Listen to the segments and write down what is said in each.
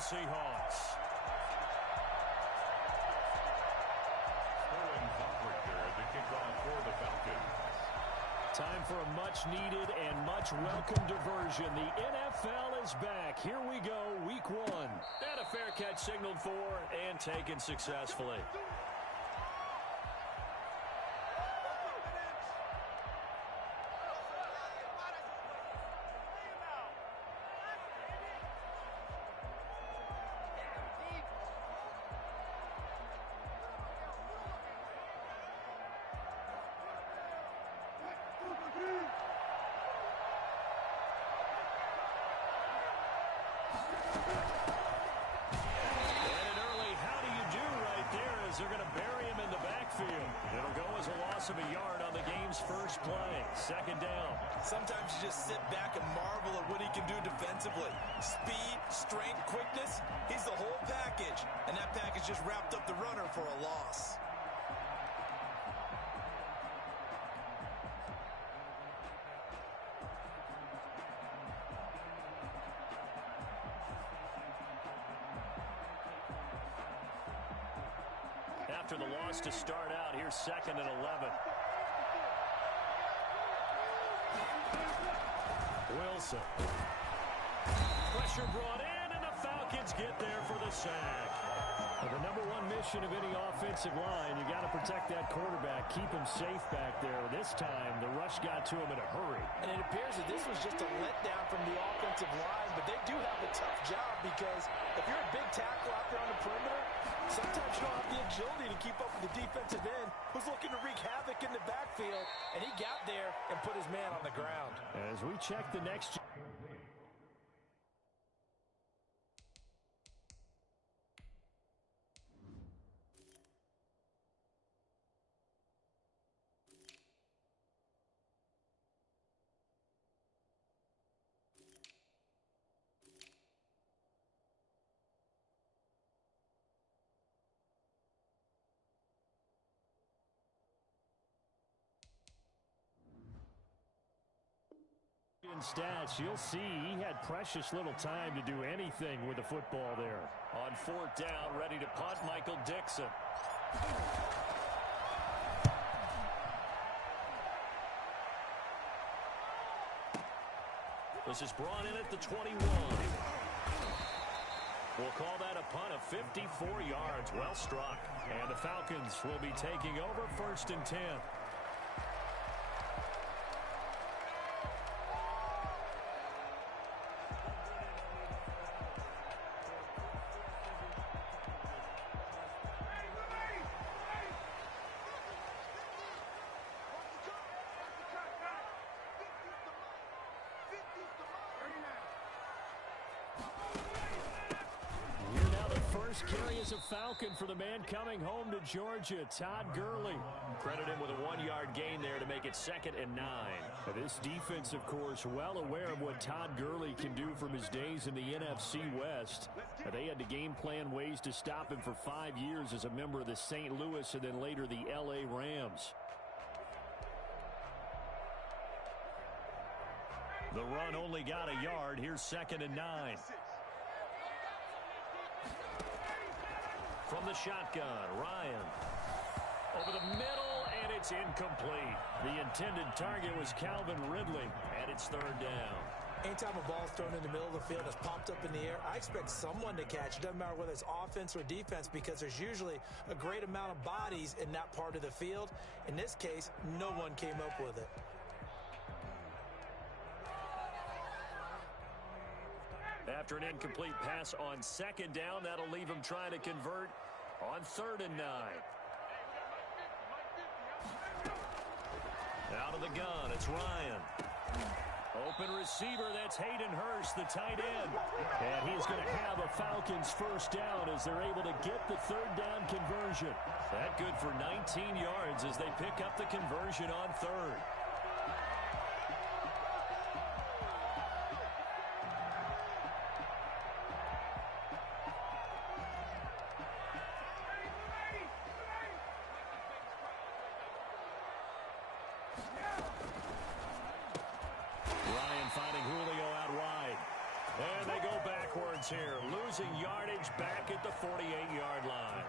Seattle Seahawks. The kickoff for the Falcons. Time for a much-needed and much-welcome diversion. The NFL is back. Here we go, Week 1. And a fair catch signaled for and taken successfully. They're going to bury him in the backfield. It'll go as a loss of a yard on the game's first play. Second down. Sometimes you just sit back and marvel at what he can do defensively. Speed, strength, quickness. He's the whole package. And that package just wrapped up the runner for a loss. After the loss to start out, here's 2nd and 11. Wilson. Pressure brought in, and the Falcons get there for the sack. Well, the number one mission of any offensive line, you got to protect that quarterback, keep him safe back there. This time, the rush got to him in a hurry. And it appears that this was just a letdown from the offensive line, but they do have a tough job because if you're a big tackle out there on the perimeter, sometimes you don't have the agility to keep up with the defensive end who's looking to wreak havoc in the backfield, and he got there and put his man on the ground. As we check the next... In stats, you'll see he had precious little time to do anything with the football there. On 4th down, ready to punt, Michael Dixon. This is brought in at the 21. We'll call that a punt of 54 yards. Well struck. And the Falcons will be taking over 1st and 10. Carry as a Falcon for the man coming home to Georgia, Todd Gurley. Credit him with a 1-yard gain there to make it 2nd and 9. This defense, of course, well aware of what Todd Gurley can do from his days in the NFC West. They had to game plan ways to stop him for 5 years as a member of the St. Louis and then later the L.A. Rams. The run only got a yard. Here's 2nd and 9. From the shotgun, Ryan. Over the middle, and it's incomplete. The intended target was Calvin Ridley, and it's 3rd down. Anytime a ball's thrown in the middle of the field and it's popped up in the air, I expect someone to catch. It doesn't matter whether it's offense or defense because there's usually a great amount of bodies in that part of the field. In this case, no one came up with it. After an incomplete pass on 2nd down, that'll leave him trying to convert on 3rd and 9. Out of the gun, it's Ryan. Open receiver, that's Hayden Hurst, the tight end. And he's going to have a Falcons 1st down as they're able to get the 3rd down conversion. That good for 19 yards as they pick up the conversion on 3rd. yards here, losing yardage back at the 48-yard line.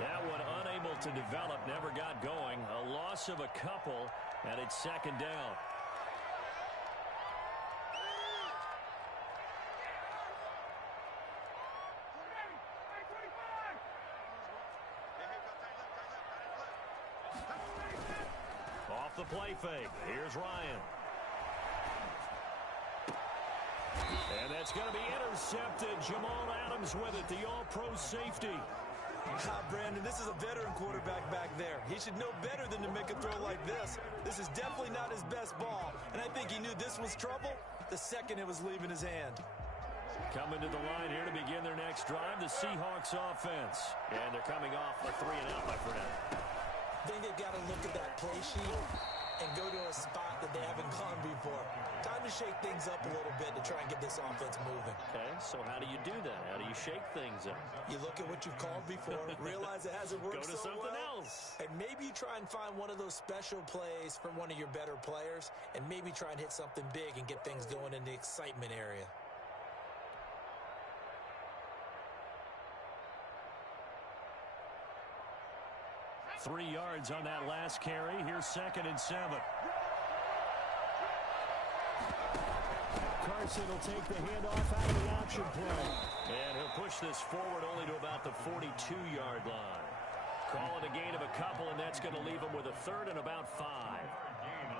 That one unable to develop, never got going. A loss of a couple, and it's second down. Off the play fake, here's Ryan. And that's going to be intercepted. Jamal Adams with it, the all-pro safety. Brandon, this is a veteran quarterback back there. He should know better than to make a throw like this. This is definitely not his best ball, and I think he knew this was trouble the second it was leaving his hand. Coming to the line here to begin their next drive, the Seahawks offense. And they're coming off a 3-and-out, my friend. I think they've got to look at that play sheet and go to a spot that they haven't gone before. Time to shake things up a little bit to try and get this offense moving. Okay, so how do you do that? How do you shake things up? You look at what you've called before, realize it hasn't worked so well. Go to something else. And maybe you try and find one of those special plays from one of your better players, and maybe try and hit something big and get things going in the excitement area. Three yards on that last carry. Here's 2nd and 7. Carson will take the handoff out of the option play. And he'll push this forward only to about the 42-yard line. Call it a gain of a couple, and that's going to leave him with a 3rd and about 5.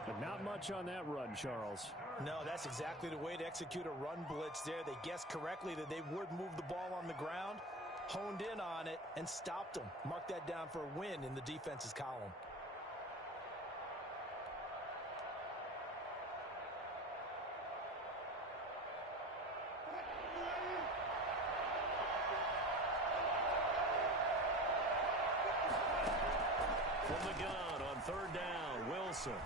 But not much on that run, Charles. No, that's exactly the way to execute a run blitz there. They guessed correctly that they would move the ball on the ground, honed in on it, and stopped them. Mark that down for a win in the defense's column. From the gun on 3rd down, Wilson.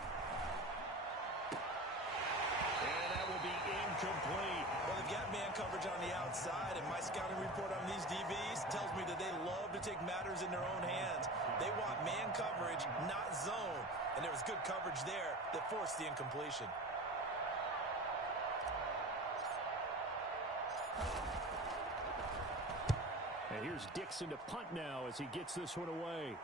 And that will be incomplete. Well, they've got man coverage on the outside, and my scouting report on these DBs tells me that they love to take matters in their own hands. They want man coverage, not zone. And there was good coverage there that forced the incompletion. And here's Dixon to punt now as he gets this one away.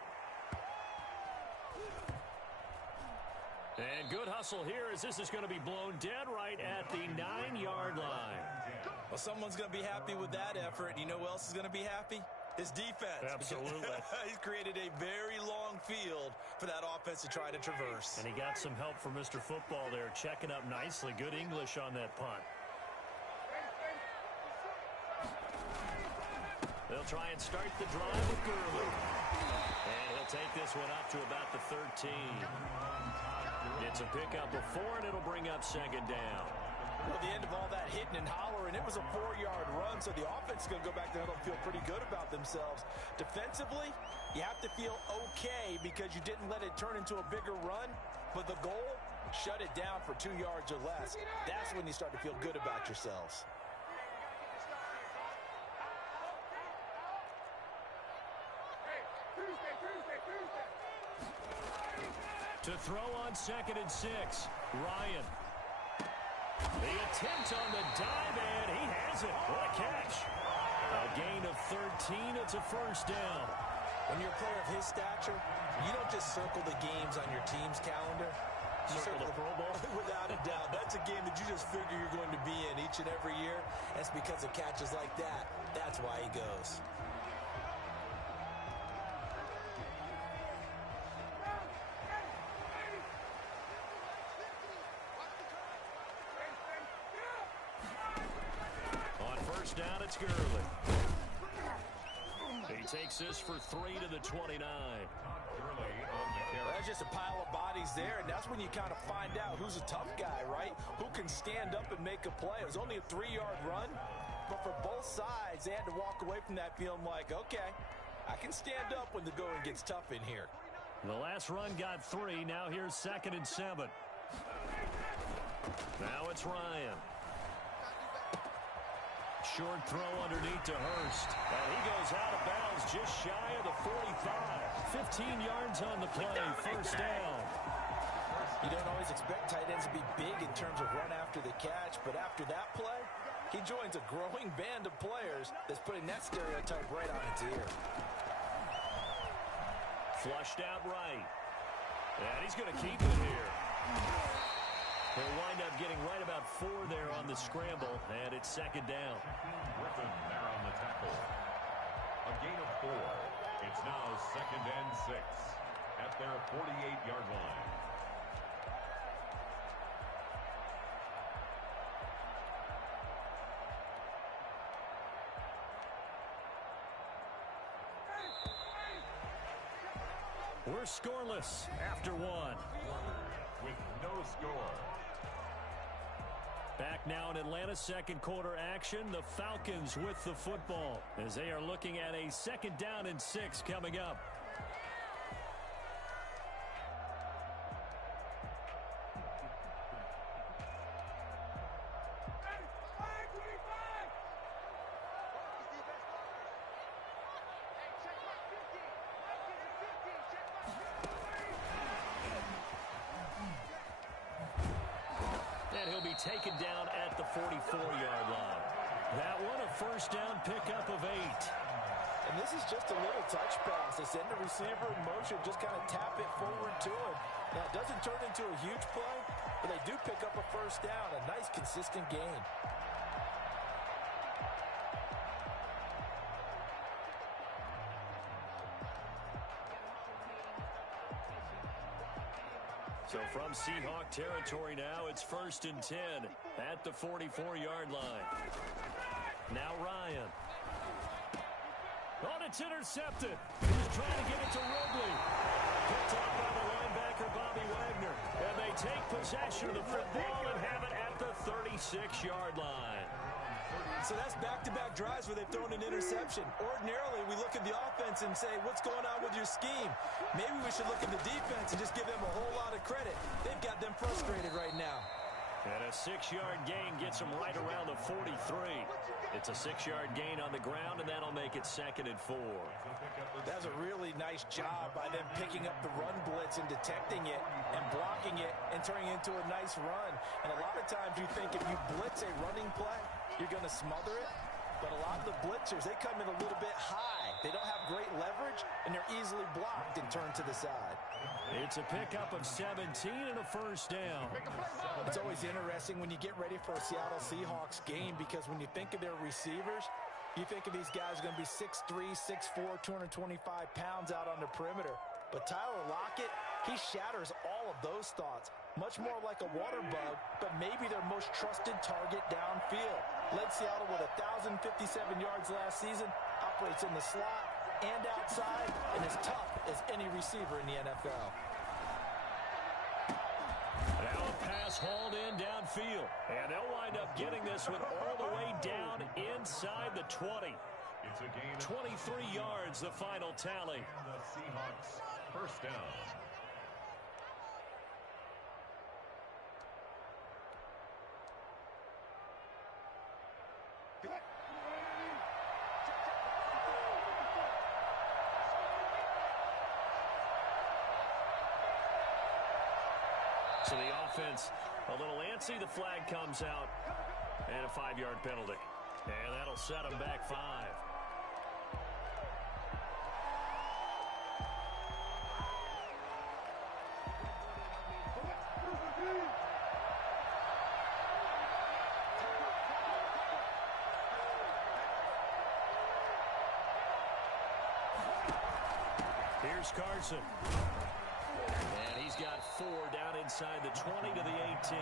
And good hustle here as this is going to be blown dead right at the 9-yard line. Well, someone's going to be happy with that effort. You know who else is going to be happy? His defense. Absolutely. He's created a very long field for that offense to try to traverse. And he got some help from Mr. Football there, checking up nicely. Good English on that punt. They'll try and start the drive with Gurley. And he'll take this one up to about the 13. It's a pickup of 4, and it'll bring up 2nd down. Well, the end of all that hitting and hollering, it was a 4-yard run, so the offense is going to go back there and feel pretty good about themselves. Defensively, you have to feel okay because you didn't let it turn into a bigger run, but the goal, shut it down for 2 yards or less. That's when you start to feel good about yourselves. To throw on 2nd and 6, Ryan. The attempt on the dive, and he has it. What a catch. A gain of 13. It's a 1st down. When you're a player of his stature, you don't just circle the games on your team's calendar. You circle the Pro Bowl? Without a doubt. That's a game that you just figure you're going to be in each and every year. That's because of catches like that. That's why he goes. Down, it's Gurley. He takes this for 3 to the 29. Well, that's just a pile of bodies there, and that's when you kind of find out who's a tough guy, right? Who can stand up and make a play. It was only a 3-yard run, but for both sides, they had to walk away from that feeling like, okay, I can stand up when the going gets tough in here. The last run got 3. Now here's 2nd and 7. Now it's Ryan. Short throw underneath to Hurst. And he goes out of bounds just shy of the 45. 15 yards on the play. 1st down. You don't always expect tight ends to be big in terms of run after the catch, but after that play, He joins a growing band of players that's putting that stereotype right on its ear. Flushed out right. And he's going to keep it here. He'll wind up getting right about 4 there on the scramble, and it's second down. Griffin there on the tackle. A gain of 4. It's now second and 6 at their 48-yard line. We're scoreless after 1. With no score. Back now in Atlanta's second quarter action. The Falcons with the football as they are looking at a second down and 6 coming up. Taken down at the 44-yard line. That one a first down pickup of 8. And this is just a little touch pass. They send the receiver in motion, just kind of tap it forward to him. Now, it doesn't turn into a huge play, but they do pick up a first down, a nice, consistent gain. So from Seahawk territory now, it's first and 10 at the 44-yard line. Now Ryan. Oh, it's intercepted. He's trying to get it to Ridley. Picked up by the linebacker, Bobby Wagner. And they take possession of the football and have it at the 36-yard line. So that's back-to-back drives where they've thrown an interception. Ordinarily, we look at the offense and say, what's going on with your scheme? Maybe we should look at the defense and just give them a whole lot of credit. They've got them frustrated right now. And a 6-yard gain gets them right around the 43. It's a 6-yard gain on the ground, and that'll make it second and 4. That's a really nice job by them picking up the run blitz and detecting it and blocking it and turning it into a nice run. And a lot of times you think if you blitz a running play, you're going to smother it. But a lot of the blitzers, they come in a little bit high. They don't have great leverage, and they're easily blocked and turned to the side. It's a pickup of 17 and a first down. It's always interesting when you get ready for a Seattle Seahawks game because when you think of their receivers, you think of these guys are going to be 6'3", 6'4", 225 pounds out on the perimeter. But Tyler Lockett, he shatters all of those thoughts. Much more like a water bug, but maybe their most trusted target downfield. Led Seattle with 1,057 yards last season, operates in the slot and outside, and as tough as any receiver in the NFL. Now a pass hauled in downfield, and they'll wind up getting this one all the way down inside the 20. It's a gain of 23 yards, the final tally. the Seahawks first down. So the offense a little antsy. The flag comes out, and a 5-yard penalty. And that'll set them back 5. Here's Carson. And he's got 4 down inside the 20 to the 18.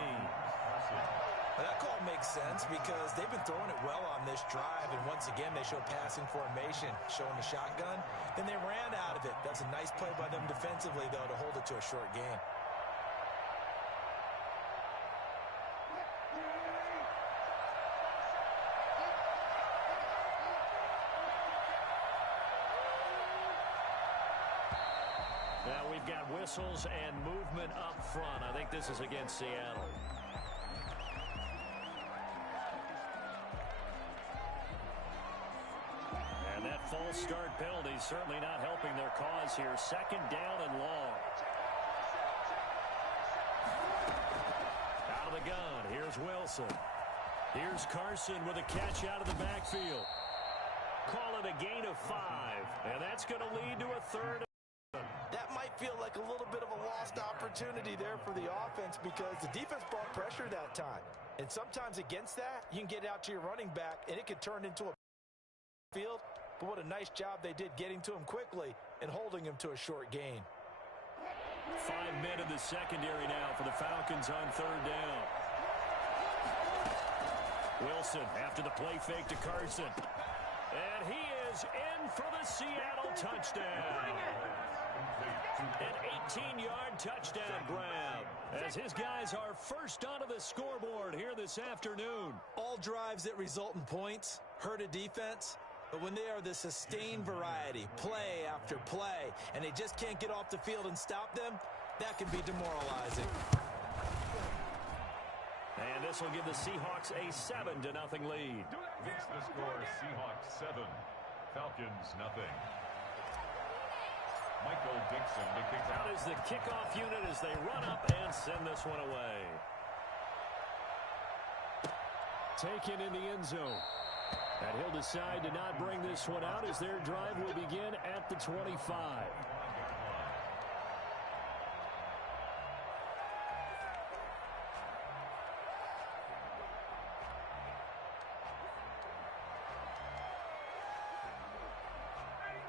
Now that call makes sense because they've been throwing it well on this drive, and once again they show passing formation, showing the shotgun. Then they ran out of it. That's a nice play by them defensively, though, to hold it to a short gain. Now we've got whistles and movement up front. I think this is against Seattle. And that false start penalty certainly not helping their cause here. Second down and long. Out of the gun. Here's Wilson. Here's Carson with a catch out of the backfield. Call it a gain of 5, and that's going to lead to a third. That might feel like a little bit of a lost opportunity there for the offense because the defense brought pressure that time. And sometimes against that, you can get out to your running back, and it could turn into a field. But what a nice job they did getting to him quickly and holding him to a short gain. 5 men in the secondary now for the Falcons on third down. Wilson after the play fake to Carson. And he is in for the Seattle touchdown. An 18-yard touchdown grab as his guys are first onto the scoreboard here this afternoon. All drives that result in points hurt a defense, but when they are the sustained variety, play after play, and they just can't get off the field and stop them, that can be demoralizing. And this will give the Seahawks a 7-0 lead. It's the score, Seahawks 7, Falcons nothing. Michael Dixon to kick out is the kickoff unit as they run up and send this one away. Taken in the end zone. And he'll decide to not bring this one out as their drive will begin at the 25.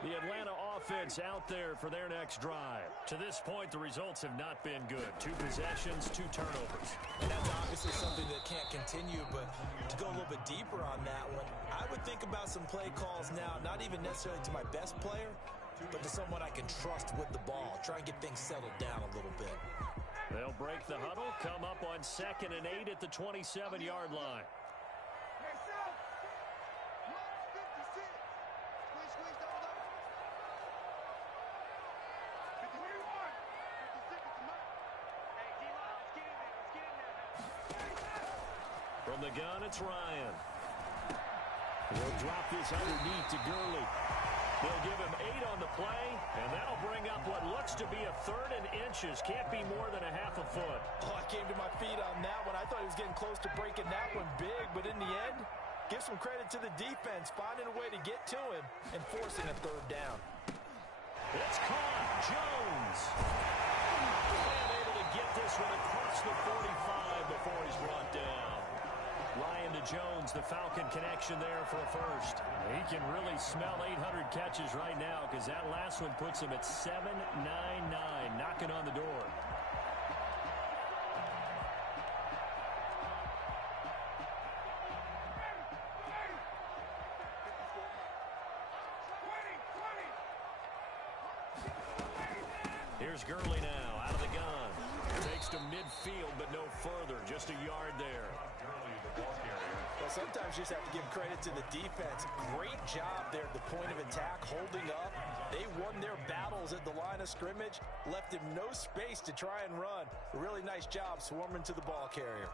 The Atlanta offense out there for their next drive. To this point, the results have not been good. 2 possessions, 2 turnovers. And that's obviously something that can't continue, but to go a little bit deeper on that one, I would think about some play calls now, not even necessarily to my best player, but to someone I can trust with the ball. Try and get things settled down a little bit. They'll break the huddle, come up on 2nd and 8 at the 27-yard line. From the gun, it's Ryan. He'll drop this underneath to Gurley. They'll give him 8 on the play, and that'll bring up what looks to be a 3rd and inches. Can't be more than a half a foot. Oh, I came to my feet on that one. I thought he was getting close to breaking that one big, but in the end, give some credit to the defense, finding a way to get to him and forcing a 3rd down. It's caught. Jones. And able to get this one across the 45 before he's brought down. Ryan to Jones, the Falcon connection there for a first. He can really smell 800 catches right now because that last one puts him at 799, knocking on the door. Here's Gurley now, out of the gun. Takes to midfield, but no further. Just a yard there. Well, sometimes you just have to give credit to the defense. Great job there at the point of attack, holding up. They won their battles at the line of scrimmage, left him no space to try and run. A really nice job swarming to the ball carrier.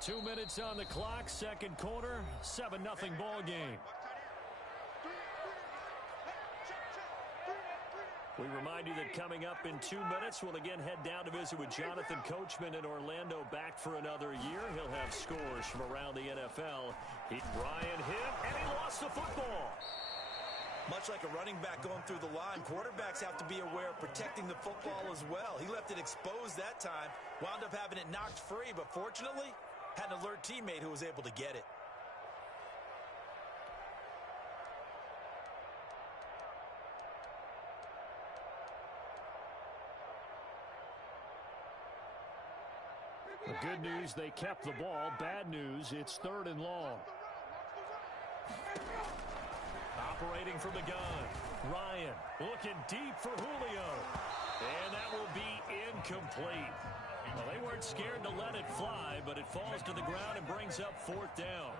2 minutes on the clock, 2nd quarter, 7-0 ball game. We remind you that coming up in 2 minutes, we'll again head down to visit with Jonathan Coachman in Orlando, back for another year. He'll have scores from around the NFL. Ryan hit, and he lost the football. Much like a running back going through the line, quarterbacks have to be aware of protecting the football as well. He left it exposed that time, wound up having it knocked free, but fortunately, had an alert teammate who was able to get it. The good news, they kept the ball. Bad news, it's 3rd and long. Operating from the gun. Ryan looking deep for Julio. And that will be incomplete. Well, they weren't scared to let it fly, but it falls to the ground and brings up 4th down.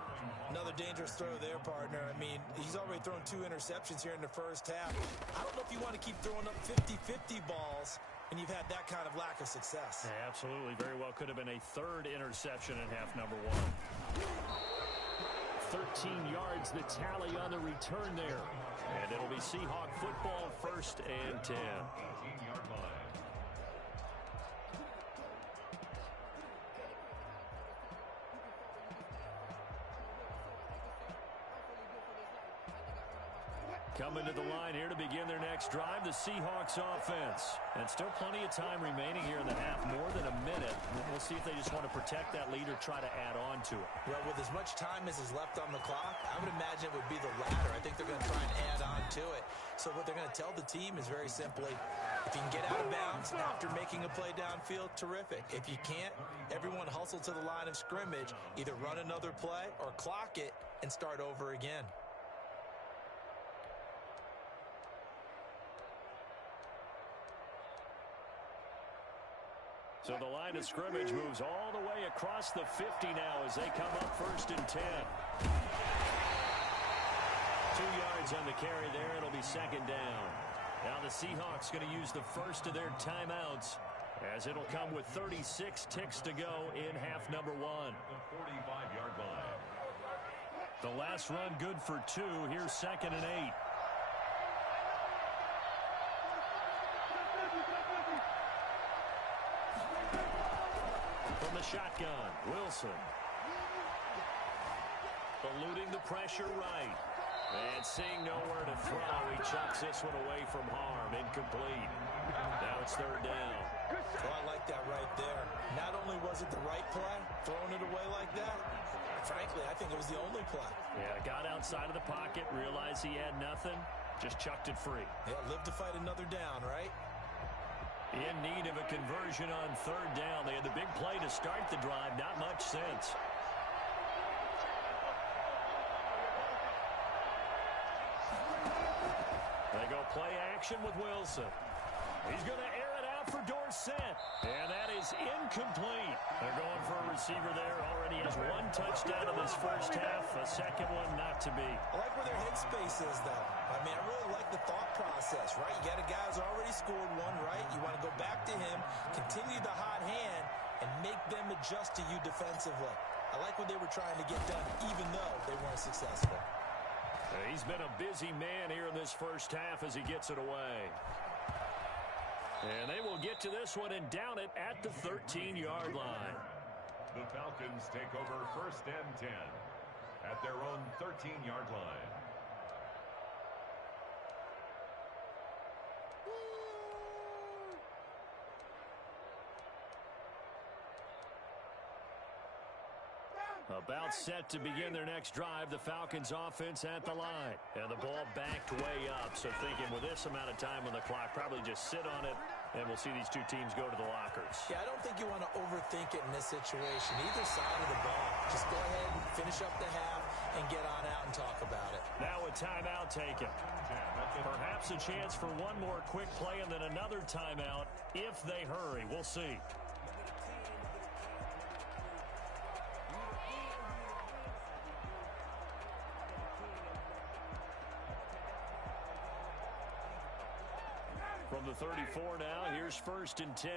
Another dangerous throw there, partner. I mean, he's already thrown 2 interceptions here in the first half. I don't know if you want to keep throwing up 50-50 balls, and you've had that kind of lack of success. Yeah, absolutely. Very well could have been a 3rd interception in half number 1. 13 yards, the tally on the return there. And it'll be Seahawk football, 1st and 10. 18-yard line. Coming to the line here to begin their next drive, the Seahawks offense. And still plenty of time remaining here in the half, more than a minute. We'll see if they just want to protect that lead or try to add on to it. Well, with as much time as is left on the clock, I would imagine it would be the latter. I think they're going to try and add on to it. So what they're going to tell the team is very simply, if you can get out of bounds after making a play downfield, terrific. If you can't, everyone hustle to the line of scrimmage, either run another play or clock it and start over again. So the line of scrimmage moves all the way across the 50 now as they come up 1st and 10. 2 yards on the carry there. It'll be 2nd down. Now the Seahawks going to use the first of their timeouts as it'll come with 36 ticks to go in half number 1. The 45-yard line. The last run good for 2. Here's 2nd and 8. From the shotgun, Wilson. Eluding the pressure right. And seeing nowhere to throw, he chucks this one away from harm. Incomplete. Now it's 3rd down. Well, I like that right there. Not only was it the right play, throwing it away like that, frankly, I think it was the only play. Yeah, got outside of the pocket, realized he had nothing, just chucked it free. Yeah, live to fight another down, right? In need of a conversion on 3rd down. They had the big play to start the drive, not much since. They go play action with Wilson. He's going to air it out for Dorsett. And that is incomplete. They're going for a receiver there. Already has 1 touchdown in this first half. A second one not to be. I like where their headspace is, though. I mean, I really like the thought process, right? You got a guy who's already scored 1, right? You want to go back to him, continue the hot hand, and make them adjust to you defensively. I like what they were trying to get done, even though they weren't successful. He's been a busy man here in this first half as he gets it away. And they will get to this one and down it at the 13-yard line. The Falcons take over 1st and 10 at their own 13-yard line. About set to begin their next drive, the Falcons offense at the line. And the ball backed way up, so thinking with this amount of time on the clock, probably just sit on it, and we'll see these two teams go to the lockers. Yeah, I don't think you want to overthink it in this situation. Either side of the ball. Just go ahead and finish up the half and get on out and talk about it. Now a timeout taken. Perhaps a chance for one more quick play and then another timeout if they hurry. We'll see. From the 34 now, here's 1st and 10.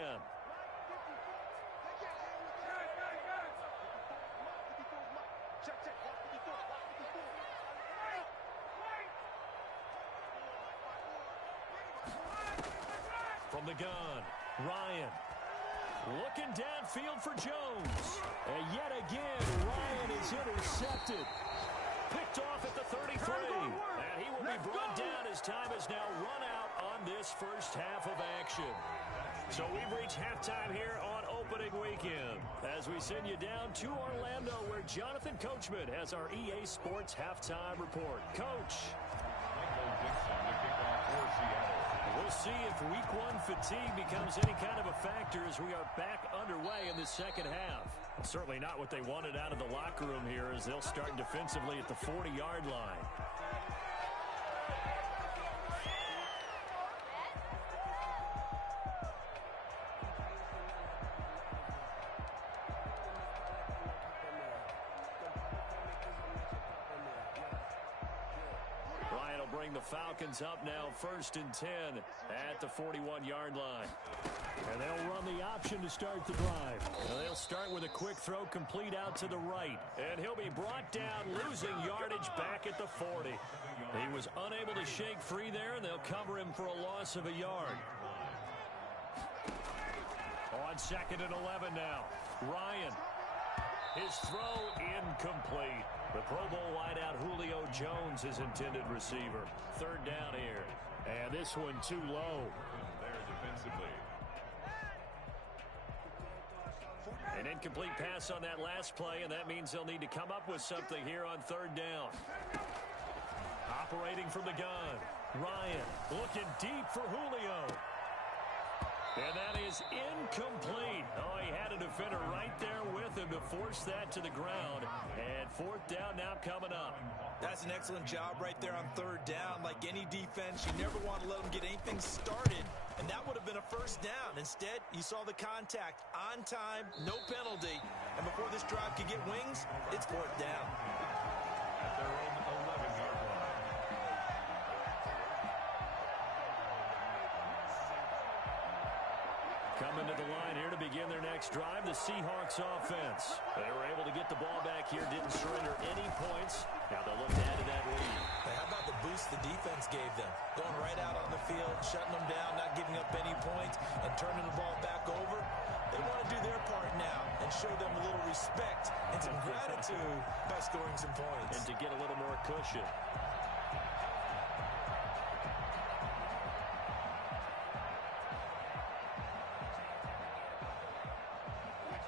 From the gun, Ryan. Looking downfield for Jones. And yet again, Ryan is intercepted. Picked off at the 33. And he will be brought down as time has now run out on this first half of action. So we've reached halftime here on opening weekend as we send you down to Orlando where Jonathan Coachman has our EA Sports halftime report. Coach. Michael Dixon to kick off for Seattle. We'll see if week 1 fatigue becomes any kind of a factor as we are back underway in the second half. Certainly not what they wanted out of the locker room here as they'll start defensively at the 40-yard line. Bring the Falcons up now 1st and 10 at the 41-yard line. And they'll run the option to start the drive. Now they'll start with a quick throw complete out to the right. And he'll be brought down, losing yardage back at the 40. He was unable to shake free there, and they'll cover him for a loss of a yard. On 2nd and 11 now. Ryan. His throw incomplete. The Pro Bowl wideout Julio Jones is intended receiver. Third down here. And this one too low. There defensively. An incomplete pass on that last play, and that means they'll need to come up with something here on third down. Operating from the gun. Ryan looking deep for Julio. And that is incomplete. Oh, he had a defender right there with him to force that to the ground. And fourth down now coming up. That's an excellent job right there on third down. Like any defense, you never want to let them get anything started. And that would have been a first down. Instead, you saw the contact on time, no penalty. And before this drive could get wings, it's fourth down. At their own 11-yard line. Coming to the line here to begin their next drive, the Seahawks offense. They were able to get the ball back here, didn't surrender any points. Now they'll look to add to that lead. Hey, how about the boost the defense gave them? Going right out on the field, shutting them down, not giving up any points, and turning the ball back over. They want to do their part now and show them a little respect and some gratitude by scoring some points. And to get a little more cushion.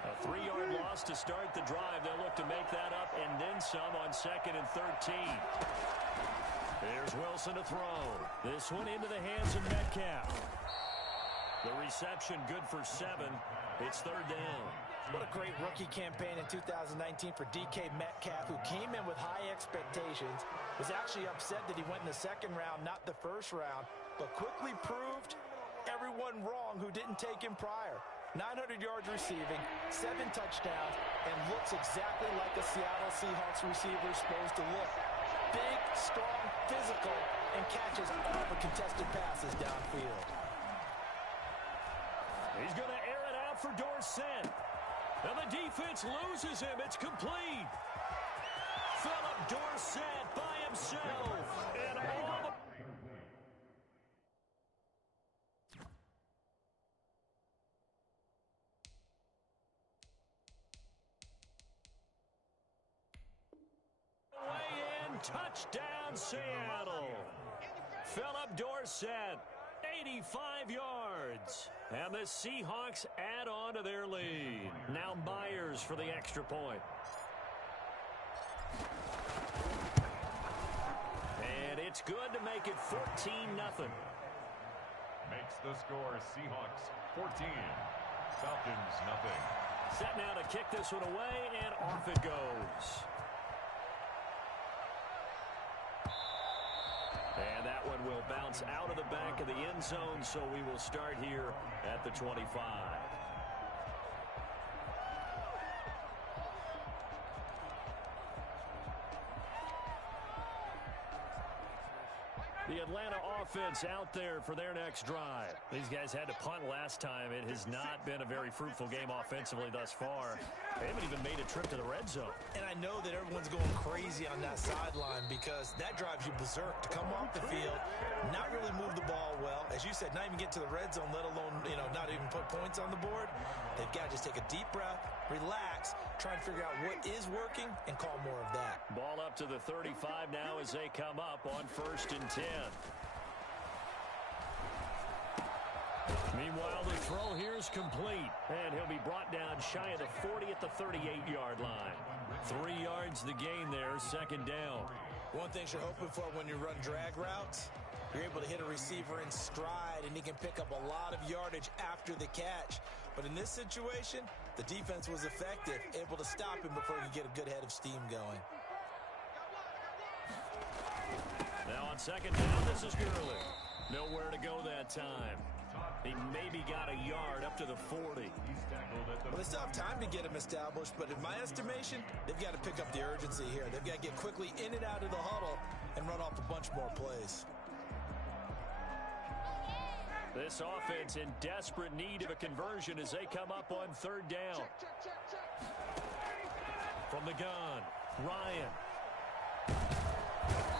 A 3-yard loss to start the drive. They'll look to make that up and then some on 2nd and 13. There's Wilson to throw. This one into the hands of Metcalf. The reception good for 7. It's third down. What a great rookie campaign in 2019 for DK Metcalf, who came in with high expectations, was actually upset that he went in the second round, not the first round, but quickly proved everyone wrong who didn't take him prior. 900 yards receiving, 7 touchdowns, and looks exactly like a Seattle Seahawks receiver is supposed to look. Big, strong, physical, and catches all the contested passes downfield. He's going to air it out for Dorsett. And the defense loses him. It's complete. Philip Dorsett by himself. And all the... way in. Touchdown, Seattle. Philip Dorsett. 85 yards. And the Seahawks add on to their lead. Now Myers for the extra point. And it's good to make it 14-0. Makes the score Seahawks 14. Falcons nothing. Set now to kick this one away, and off it goes. And that one will bounce out of the back of the end zone, so we will start here at the 25. The Atlanta offense out there for their next drive. These guys had to punt last time. It has not been a very fruitful game offensively thus far. They haven't even made a trip to the red zone. And I know that everyone's going crazy on that sideline because that drives you berserk to come off the field, not really move the ball well. As you said, not even get to the red zone, let alone, not even put points on the board. They've got to just take a deep breath, relax, try and figure out what is working, and call more of that. Ball up to the 35 now as they come up on 1st and 10. Meanwhile, the throw here is complete, and he'll be brought down shy of the 40 at the 38-yard line. 3 yards the gain there, 2nd down. One thing you're hoping for when you run drag routes, you're able to hit a receiver in stride, and he can pick up a lot of yardage after the catch. But in this situation, the defense was effective, able to stop him before he could get a good head of steam going. Now on 2nd down, this is Gurley. Nowhere to go that time. He maybe got a yard up to the 40. Well, they still have time to get him established, but in my estimation, they've got to pick up the urgency here. They've got to get quickly in and out of the huddle and run off a bunch more plays. This offense in desperate need of a conversion as they come up on 3rd down. From the gun, Ryan.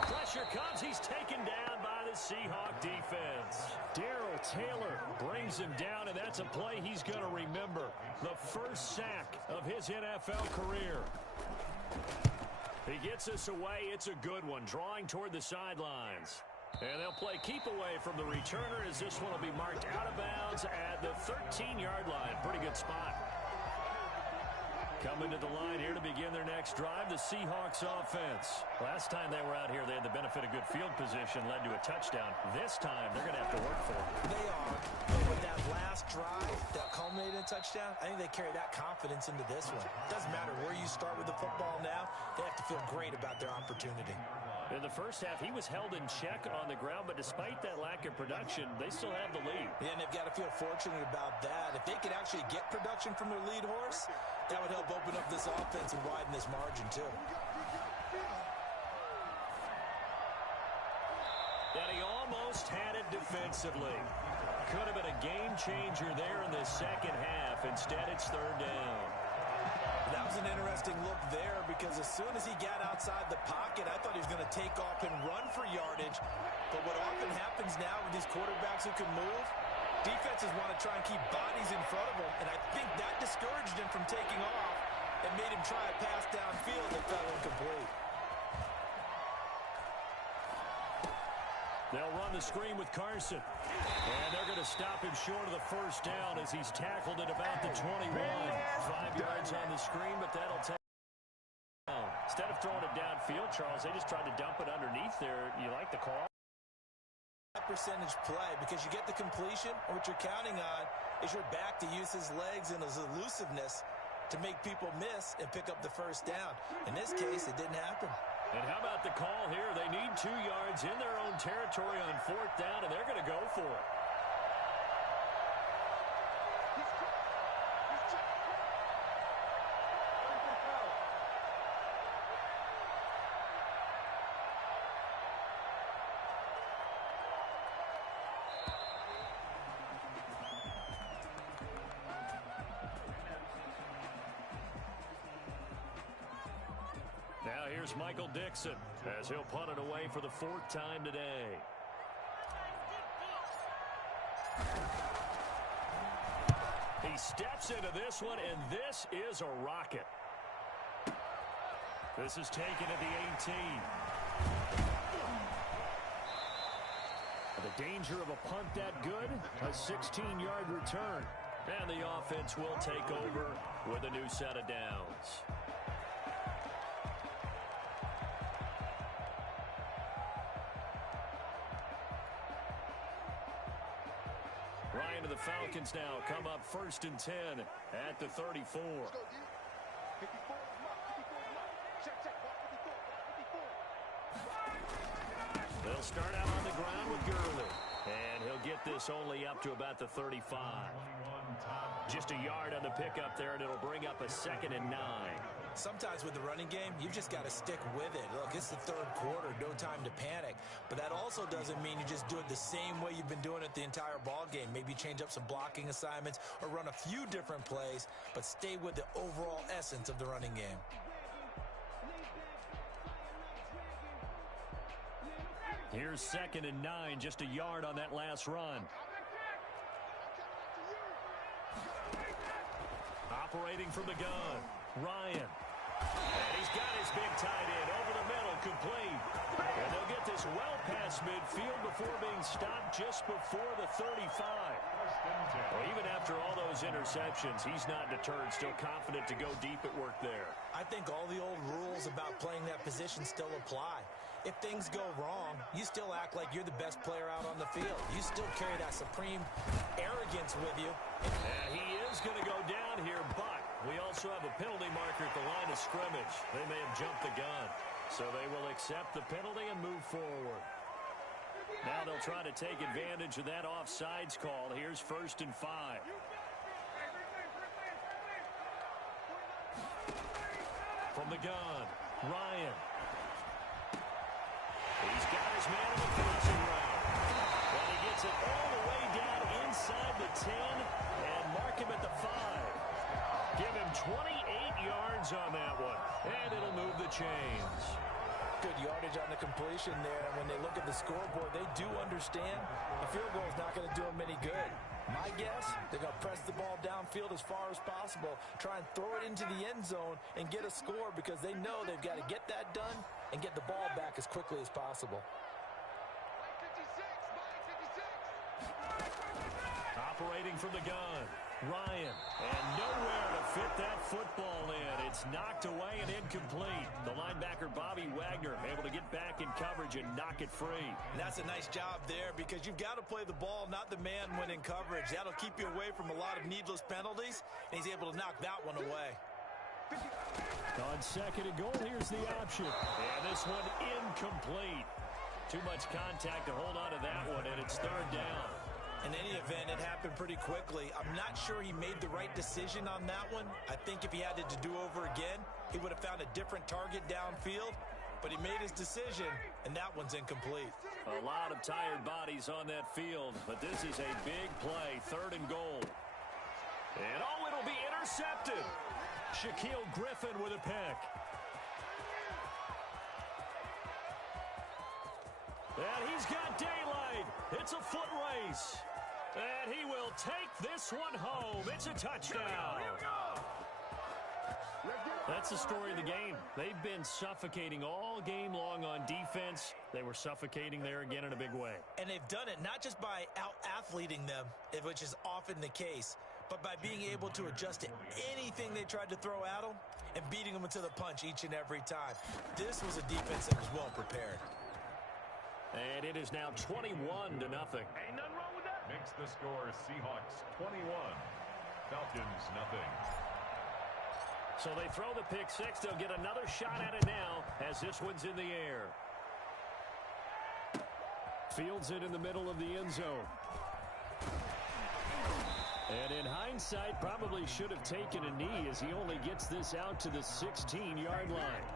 Pressure comes. He's taken down by the Seahawk defense. Darrell Taylor brings him down, and that's a play he's going to remember. The first sack of his NFL career. He gets us away. It's a good one, drawing toward the sidelines. And they'll play keep away from the returner as this one will be marked out of bounds at the 13-yard line. Pretty good spot. Coming to the line here to begin their next drive, the Seahawks offense. Last time they were out here, they had the benefit of good field position, led to a touchdown. This time, they're going to have to work for it. They are. But with that last drive that culminated in a touchdown, I think they carry that confidence into this one. Doesn't matter where you start with the football now, they have to feel great about their opportunity. In the first half, he was held in check on the ground, but despite that lack of production, they still have the lead. Yeah, and they've got to feel fortunate about that. If they could actually get production from their lead horse, that would help open up this offense and widen this margin, too. And he almost had it defensively. Could have been a game changer there in the second half. Instead, it's third down. That was an interesting look there because as soon as he got outside the pocket, I thought he was going to take off and run for yardage. But what often happens now with these quarterbacks who can move, defenses want to try and keep bodies in front of them, and I think that discouraged him from taking off and made him try a pass downfield that fell incomplete. They'll run the screen with Carson. And they're going to stop him short of the first down as he's tackled at about the 21. 5 yards on the screen, but that'll take down. Instead of throwing it downfield, Charles, they just tried to dump it underneath there. You like the call? Percentage play because you get the completion, and what you're counting on is your back to use his legs and his elusiveness to make people miss and pick up the first down. In this case, it didn't happen. And how about the call here? They need 2 yards in their own territory on fourth down, and they're going to go for it. Now here's Michael Dixon as he'll punt it away for the 4th time today. He steps into this one, and this is a rocket. This is taken at the 18. The danger of a punt that good, a 16-yard return. And the offense will take over with a new set of downs. Ryan to the Falcons now come up 1st and 10 at the 34. They'll start out on the ground with Gurley. And he'll get this only up to about the 35. Just a yard on the pickup there, and it'll bring up a 2nd and 9. Sometimes with the running game, you've just got to stick with it. Look, it's the 3rd quarter, no time to panic. But that also doesn't mean you just do it the same way you've been doing it the entire ball game. Maybe change up some blocking assignments or run a few different plays, but stay with the overall essence of the running game. Here's 2nd and 9, just a yard on that last run. Operating from the gun, Ryan. And he's got his big tight end over the middle, complete. And they'll get this well past midfield before being stopped just before the 35. Well, even after all those interceptions, he's not deterred, still confident to go deep at work there. I think all the old rules about playing that position still apply. If things go wrong, you still act like you're the best player out on the field. You still carry that supreme arrogance with you. And he is going to go down here, but we also have a penalty marker at the line of scrimmage. They may have jumped the gun, so they will accept the penalty and move forward. Now they'll try to take advantage of that offsides call. Here's 1st and 5. From the gun, Ryan. He's got his man in the crossing route. And he gets it all the way down inside the 10 and mark him at the 5. Give him 28 yards on that one, and it'll move the chains. Good yardage on the completion there. And when they look at the scoreboard, they do understand a field goal is not going to do them any good. My guess, they're going to press the ball downfield as far as possible, try and throw it into the end zone and get a score because they know they've got to get that done and get the ball back as quickly as possible. Operating from the gun, Ryan, and nowhere to fit that football in. It's knocked away and incomplete. The linebacker, Bobby Wagner, able to get back in coverage and knock it free. And that's a nice job there because you've got to play the ball, not the man when in coverage. That'll keep you away from a lot of needless penalties, and he's able to knock that one away. On second and goal, here's the option. And this one incomplete. Too much contact to hold on to that one, and it's third down. In any event, it happened pretty quickly. I'm not sure he made the right decision on that one. I think if he had it to do over again, he would have found a different target downfield. But he made his decision, and that one's incomplete. A lot of tired bodies on that field, but this is a big play, third and goal. And oh, it'll be intercepted. Shaquille Griffin with a pick. And he's got daylight. It's a foot race. And he will take this one home. It's a touchdown. That's the story of the game. They've been suffocating all game long on defense. They were suffocating there again in a big way. And they've done it not just by out-athleting them, which is often the case, but by being able to adjust to anything they tried to throw at them and beating them into the punch each and every time. This was a defense that was well prepared. And it is now 21-0. Ain't nothing wrong with that. Makes the score Seahawks 21, Falcons nothing. So they throw the pick six. They'll get another shot at it now as this one's in the air. Fields it in the middle of the end zone. And in hindsight, probably should have taken a knee as he only gets this out to the 16-yard line.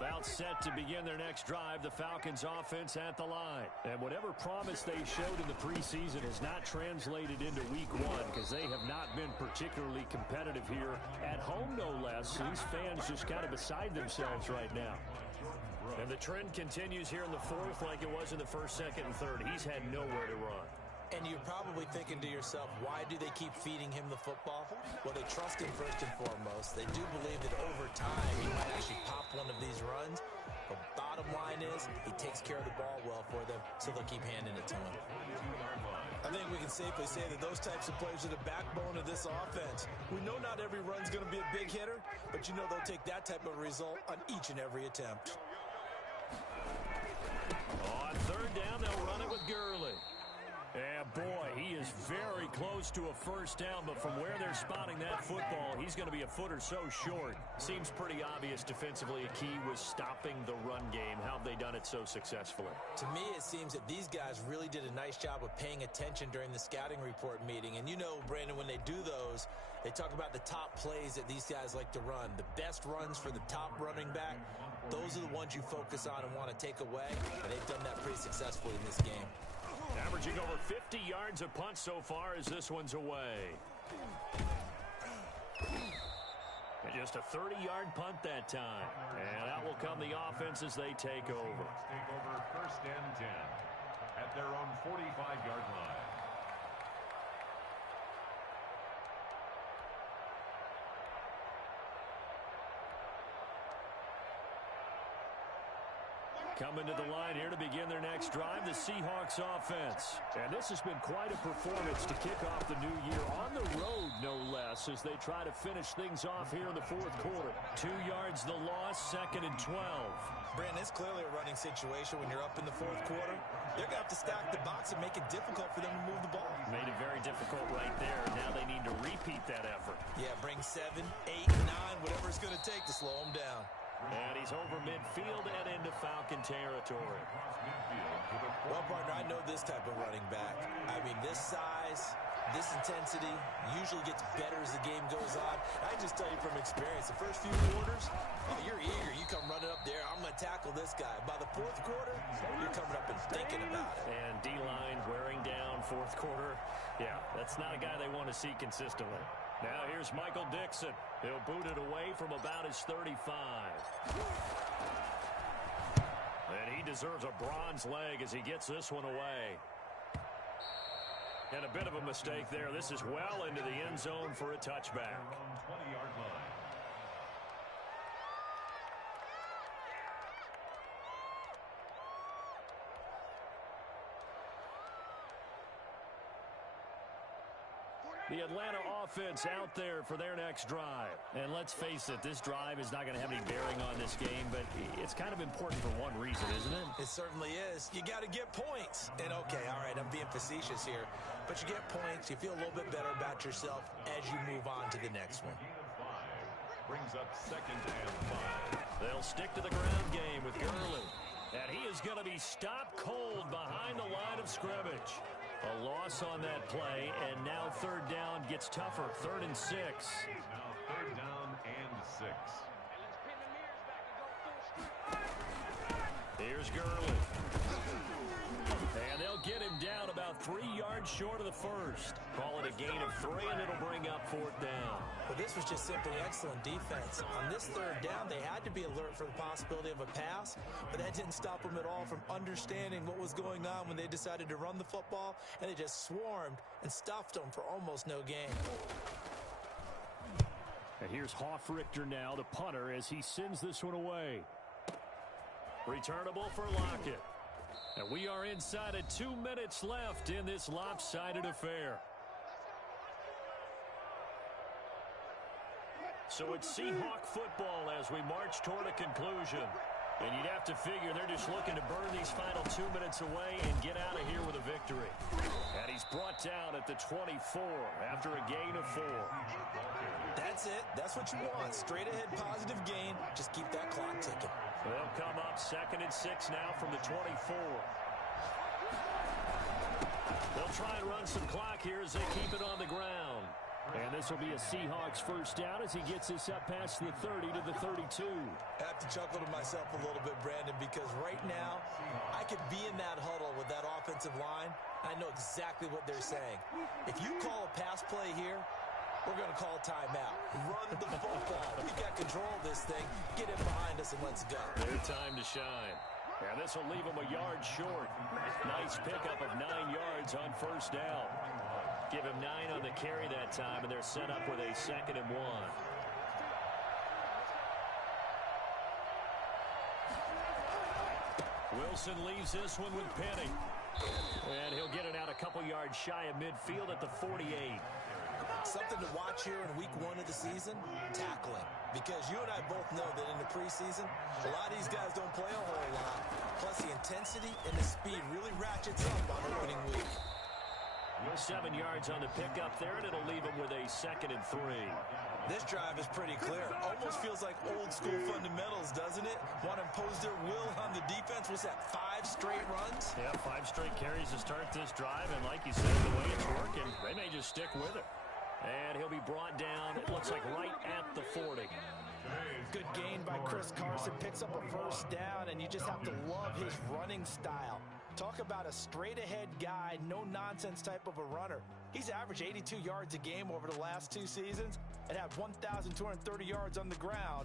About set to begin their next drive, the Falcons offense at the line. And whatever promise they showed in the preseason has not translated into week one because they have not been particularly competitive here at home, no less. These fans just kind of beside themselves right now. And the trend continues here in the fourth like it was in the first, second, and third. He's had nowhere to run. And you're probably thinking to yourself, why do they keep feeding him the football? Well, they trust him first and foremost. They do believe that over time he might actually pop one of these runs. But bottom line is he takes care of the ball well for them, so they'll keep handing it to him. I think we can safely say that those types of plays are the backbone of this offense. We know not every run's going to be a big hitter, but you know they'll take that type of result on each and every attempt. On third down, they'll run it with Gurley. And boy, he is very close to a first down, but from where they're spotting that football, he's going to be a foot or so short. Seems pretty obvious defensively a key was stopping the run game. How have they done it so successfully? To me, it seems that these guys really did a nice job of paying attention during the scouting report meeting. And you know, Brandon, when they do those, they talk about the top plays that these guys like to run. The best runs for the top running back, those are the ones you focus on and want to take away. And they've done that pretty successfully in this game. Averaging over 50 yards a punt so far as this one's away. And just a 30-yard punt that time. And out will come the offense as they take over. Take over first and 10 at their own 45-yard line. Coming to the line here to begin their next drive, the Seahawks offense. And this has been quite a performance to kick off the new year on the road, no less, as they try to finish things off here in the fourth quarter. 2 yards the loss, second and 12. Brandon, it's clearly a running situation when you're up in the fourth quarter. They're going to have to stack the box and make it difficult for them to move the ball. Made it very difficult right there. Now they need to repeat that effort. Yeah, bring 7, 8, 9, whatever it's going to take to slow them down. And he's over midfield and into Falcon territory. Well, partner, I know this type of running back. I mean, this size, this intensity usually gets better as the game goes on. I just tell you from experience, the first few quarters, oh, you're eager. You come running up there, I'm going to tackle this guy. By the fourth quarter, you're coming up and thinking about it. And D-line wearing down fourth quarter. Yeah, that's not a guy they want to see consistently. Now here's Michael Dixon. He'll boot it away from about his 35. And he deserves a bronze leg as he gets this one away. And a bit of a mistake there. This is well into the end zone for a touchback. 20-yard line. The Atlanta offense out there for their next drive. And let's face it, this drive is not going to have any bearing on this game, but it's kind of important for one reason, isn't it? It certainly is. You got to get points. And okay, all right, I'm being facetious here, but you get points, you feel a little bit better about yourself as you move on to the next one. Brings up 2nd and 5. They'll stick to the ground game with Gurley. And he is going to be stopped cold behind the line of scrimmage. A loss on that play, and now 3rd down gets tougher. 3rd and 6. Now 3rd down and 6. Here's Gurley. And they'll get him down about 3 yards short of the first. Call it a gain of 3, and it'll bring up 4th down. Well, this was just simply excellent defense. On this 3rd down, they had to be alert for the possibility of a pass, but that didn't stop them at all from understanding what was going on when they decided to run the football, and they just swarmed and stuffed them for almost no gain. And here's Hoffrichter now, the punter, as he sends this one away. Returnable for Lockett. And we are inside of 2 minutes left in this lopsided affair. So it's Seahawk football as we march toward a conclusion. And you'd have to figure they're just looking to burn these final 2 minutes away and get out of here with a victory. And he's brought down at the 24 after a gain of 4. That's it. That's what you want. Straight ahead positive gain. Just keep that clock ticking. They'll come up 2nd and 6 now from the 24. They'll try and run some clock here as they keep it on the ground. And this will be a Seahawks first down as he gets this up past the 30 to the 32. I have to chuckle to myself a little bit, Brandon, because right now I could be in that huddle with that offensive line. I know exactly what they're saying. If you call a pass play here, we're going to call timeout. Run the football. We got control of this thing. Get it behind us and let's go. Their time to shine. And this will leave them a yard short. Nice pickup of 9 yards on first down. Give him 9 on the carry that time, and they're set up with a 2nd and 1. Wilson leaves this one with Penny. And he'll get it out a couple yards shy of midfield at the 48. Something to watch here in week 1 of the season, tackling. Because you and I both know that in the preseason, a lot of these guys don't play a whole lot. Plus the intensity and the speed really ratchets up on opening week. 7 yards on the pickup there, and it'll leave him with a 2nd and 3. This drive is pretty clear. Almost feels like old school fundamentals, doesn't it? Want to impose their will on the defense. Was that 5 straight runs? Yeah, 5 straight carries to start this drive, and like you said, the way it's working, they may just stick with it. And he'll be brought down, it looks like right at the 40. Good gain by Chris Carson. Picks up a first down, and you just have to love his running style. Talk about a straight-ahead guy, no-nonsense type of a runner. He's averaged 82 yards a game over the last 2 seasons and had 1,230 yards on the ground